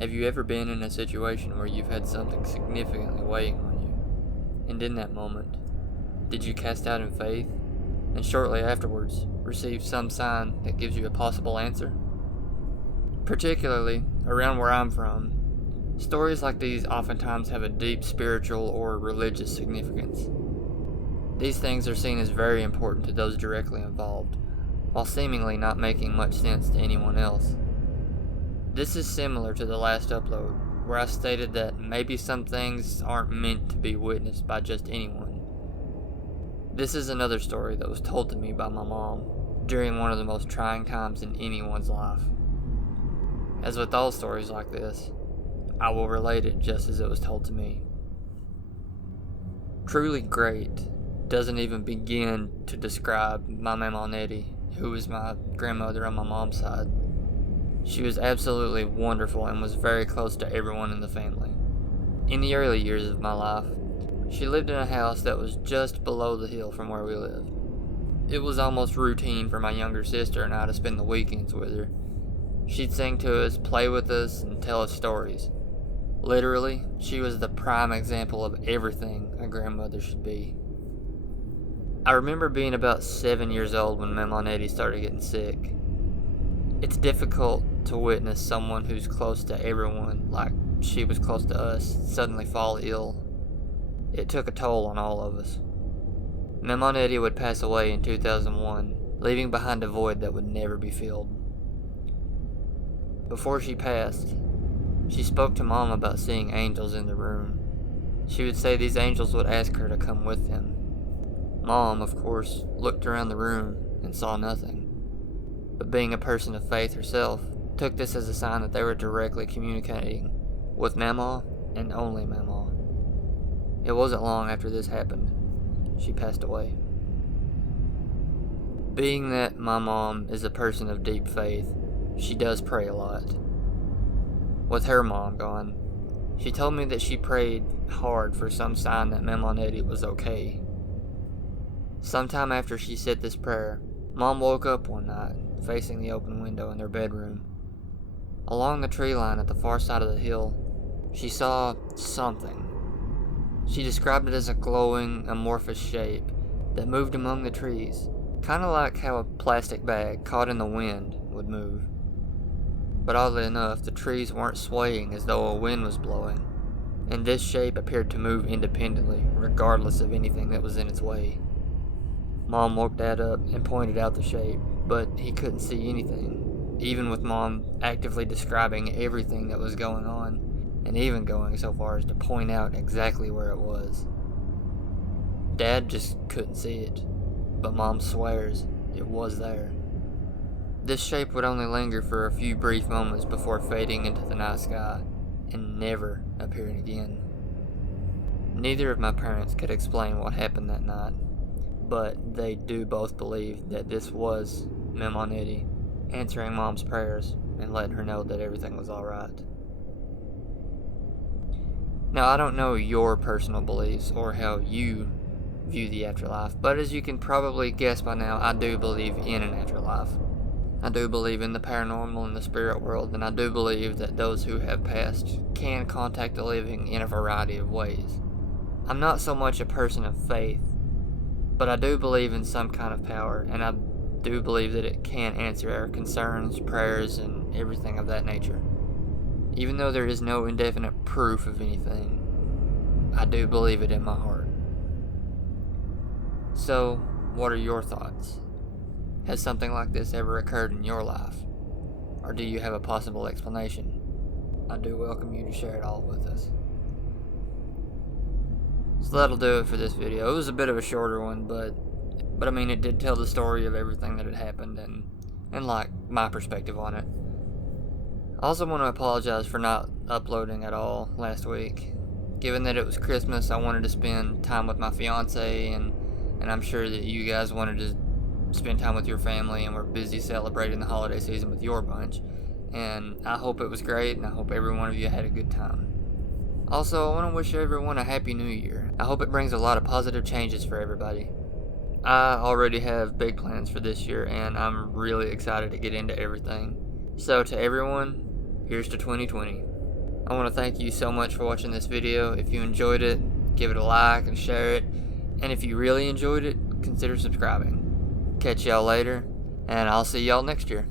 Have you ever been in a situation where you've had something significantly weighing on you, and in that moment, did you cast out in faith, and shortly afterwards receive some sign that gives you a possible answer? Particularly around where I'm from, stories like these oftentimes have a deep spiritual or religious significance. These things are seen as very important to those directly involved, while seemingly not making much sense to anyone else. This is similar to the last upload, where I stated that maybe some things aren't meant to be witnessed by just anyone. This is another story that was told to me by my mom during one of the most trying times in anyone's life. As with all stories like this, I will relate it just as it was told to me. Truly great doesn't even begin to describe my Mama Nettie, who was my grandmother on my mom's side. She was absolutely wonderful and was very close to everyone in the family. In the early years of my life, she lived in a house that was just below the hill from where we lived. It was almost routine for my younger sister and I to spend the weekends with her. She'd sing to us, play with us, and tell us stories. Literally, she was the prime example of everything a grandmother should be. I remember being about 7 years old when Mama Nettie started getting sick. It's difficult to witness someone who's close to everyone, like she was close to us, suddenly fall ill. It took a toll on all of us. Mama Nettie would pass away in 2001, leaving behind a void that would never be filled. Before she passed, she spoke to Mom about seeing angels in the room. She would say these angels would ask her to come with them. Mom, of course, looked around the room and saw nothing. But being a person of faith herself, took this as a sign that they were directly communicating with Mama and only Mama. It wasn't long after this happened, she passed away. Being that my mom is a person of deep faith, she does pray a lot. With her mom gone, she told me that she prayed hard for some sign that Mama Nettie was okay. Sometime after she said this prayer, Mom woke up one night, facing the open window in their bedroom. Along the tree line at the far side of the hill, she saw something. She described it as a glowing, amorphous shape that moved among the trees, kind of like how a plastic bag caught in the wind would move. But oddly enough, the trees weren't swaying as though a wind was blowing, and this shape appeared to move independently, regardless of anything that was in its way. Mom woke Dad up and pointed out the shape, but he couldn't see anything, even with Mom actively describing everything that was going on, and even going so far as to point out exactly where it was. Dad just couldn't see it, but Mom swears it was there. This shape would only linger for a few brief moments before fading into the night sky, and never appearing again. Neither of my parents could explain what happened that night, but they do both believe that this was Mama Nettie answering Mom's prayers and letting her know that everything was alright. Now, I don't know your personal beliefs or how you view the afterlife, but as you can probably guess by now, I do believe in an afterlife. I do believe in the paranormal and the spirit world, and I do believe that those who have passed can contact the living in a variety of ways. I'm not so much a person of faith, but I do believe in some kind of power, and I do believe that it can answer our concerns, prayers, and everything of that nature. Even though there is no indefinite proof of anything, I do believe it in my heart. So, what are your thoughts? Has something like this ever occurred in your life? Or do you have a possible explanation? I do welcome you to share it all with us. So that'll do it for this video. It was a bit of a shorter one, but I mean, it did tell the story of everything that had happened and like my perspective on it. I also want to apologize for not uploading at all last week. Given that it was Christmas, I wanted to spend time with my fiance, and I'm sure that you guys wanted to spend time with your family and were busy celebrating the holiday season with your bunch. And I hope it was great, and I hope every one of you had a good time. Also, I want to wish everyone a happy new year. I hope it brings a lot of positive changes for everybody. I already have big plans for this year, and I'm really excited to get into everything. So to everyone, here's to 2020. I want to thank you so much for watching this video. If you enjoyed it, give it a like and share it. And if you really enjoyed it, consider subscribing. Catch y'all later, and I'll see y'all next year.